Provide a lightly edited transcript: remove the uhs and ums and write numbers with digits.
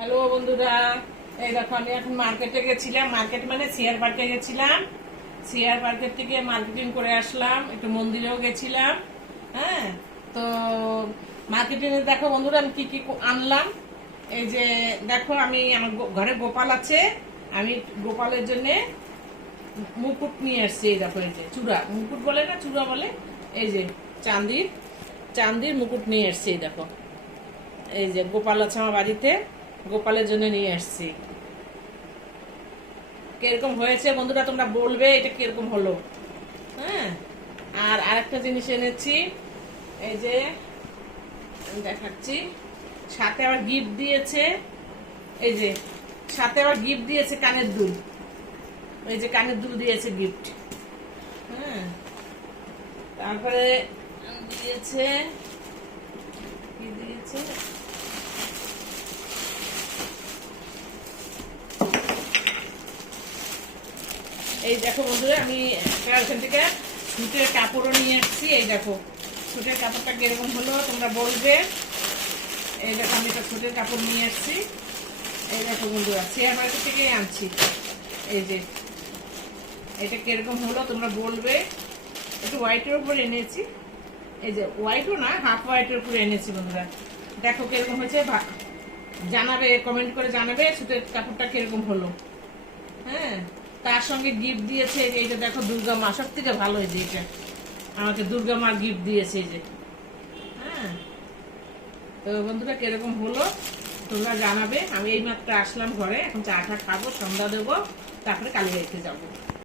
Hello বন্ধুরা, এই দেখো আমি এখন মার্কেটে গেছিলাম। মার্কেট মানে সিআর পার্কে গেছিলাম। সিআর পার্কের থেকে মার্কেটিং করে আসলাম, একটু মন্দিরেও গেছিলাম। হ্যাঁ, তো মার্কেটিং এ দেখো বন্ধুরা আমি কি কি আনলাম। এই যে দেখো, আমি আমার ঘরে গোপাল আছে, আমি গোপালের জন্য মুকুট নিয়ে আসছি। এই দেখো, এই যে চূড়া, মুকুট বলে না চূড়া বলে, এই যে চাঁদির চাঁদির মুকুট নিয়ে আসছি। এই দেখো, এই যে গোপাল আছে আমার বাড়িতে, গোপালের জন্য নিয়ে আসছি। কিরকম হয়েছে বন্ধুরা তোমরা বলবে এটা কিরকম হলো। হ্যাঁ, আর আরেকটা জিনিস এনেছি, এই যে আমি দেখাচ্ছি, সাথে আবার গিফট দিয়েছে। এই যে সাথে আবার গিফট দিয়েছে কানের দুল, এই যে কানের দুল দিয়েছে গিফট। হ্যাঁ, তারপরে দিয়েছে কি দিয়েছে, এই দেখো বন্ধুরা আমি ওখান থেকে সুটের কাপড়ও নিয়ে আসছি। এই দেখো সুটের কাপড়টা কিরকম হলো তোমরা বলবে। এই দেখো আমি একটা সুটের কাপড় নিয়ে আসছি। এই দেখো বন্ধুরা সিআর মার্কেট থেকে আনছি। এই যে এটা কিরকম হলো তোমরা বলবে। একটু হোয়াইটের উপরে এনেছি, এই যে হোয়াইটও না, হাফ হোয়াইটের উপরে এনেছি বন্ধুরা। দেখো কিরকম হয়েছে, জানাবে, কমেন্ট করে জানাবে সুটের কাপড়টা কিরকম হলো। হ্যাঁ, তার সঙ্গে গিফট দিয়েছে এইটা দেখো, দুর্গা মা, সব থেকে ভালো হয়েছে এটা, আমাকে দুর্গা মা গিফট দিয়েছে এই যে। হ্যাঁ, তো বন্ধুরা কিরকম হলো তোমরা জানাবে। আমি এই মাত্র আসলাম ঘরে, এখন চা টা খাবো, সন্ধ্যা দেবো, তারপরে কালী বাড়িতে যাবো।